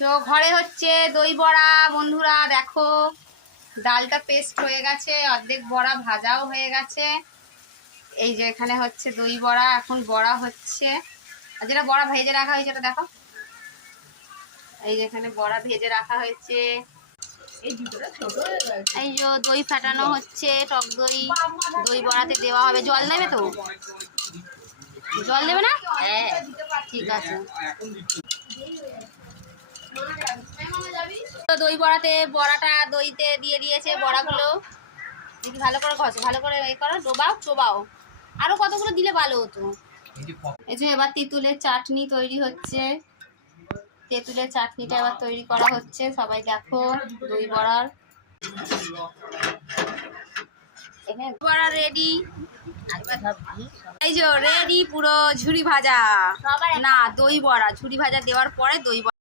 তো ঘরে হচ্ছে দই বড়া বন্ধুরা, দেখো ডালটা পেস্ট হয়ে গেছে, অর্ধেক বড়া ভাজাও হয়ে গেছে। এই যে এখানে হচ্ছে দই বড়া, এখন বড়া হচ্ছে। আর যেটা বড়া ভেজে রাখা হয়েছে এটা দেখো, এই যে এখানে বড়া ভেজে রাখা হয়েছে। এই যে দই ফাটানো হচ্ছে, টক দই দই বড়াতে দেওয়া হবে। জল নেবে তো? জল দেবে না? হ্যাঁ ঠিক আছে। তো দই বড়াতে বড়াটা দইতে দিয়ে দিয়েছে বড়াগুলো। দেখি ভালো করে ঘষো, ভালো করে এই করো, ডোবাও চোবাও। আরো কতগুলো দিলে ভালো হতো। এই যে এবার তেঁতুলের চাটনি তৈরি হচ্ছে, তেঁতুলের চাটনিটা এবার তৈরি করা হচ্ছে। সবাই দেখো দই বড়ার বড়া রেডি। এই যে রেডি পুরো ঝুরি ভাজা, না দই বড়া ঝুরি ভাজা দেওয়ার পরে দই বড়া।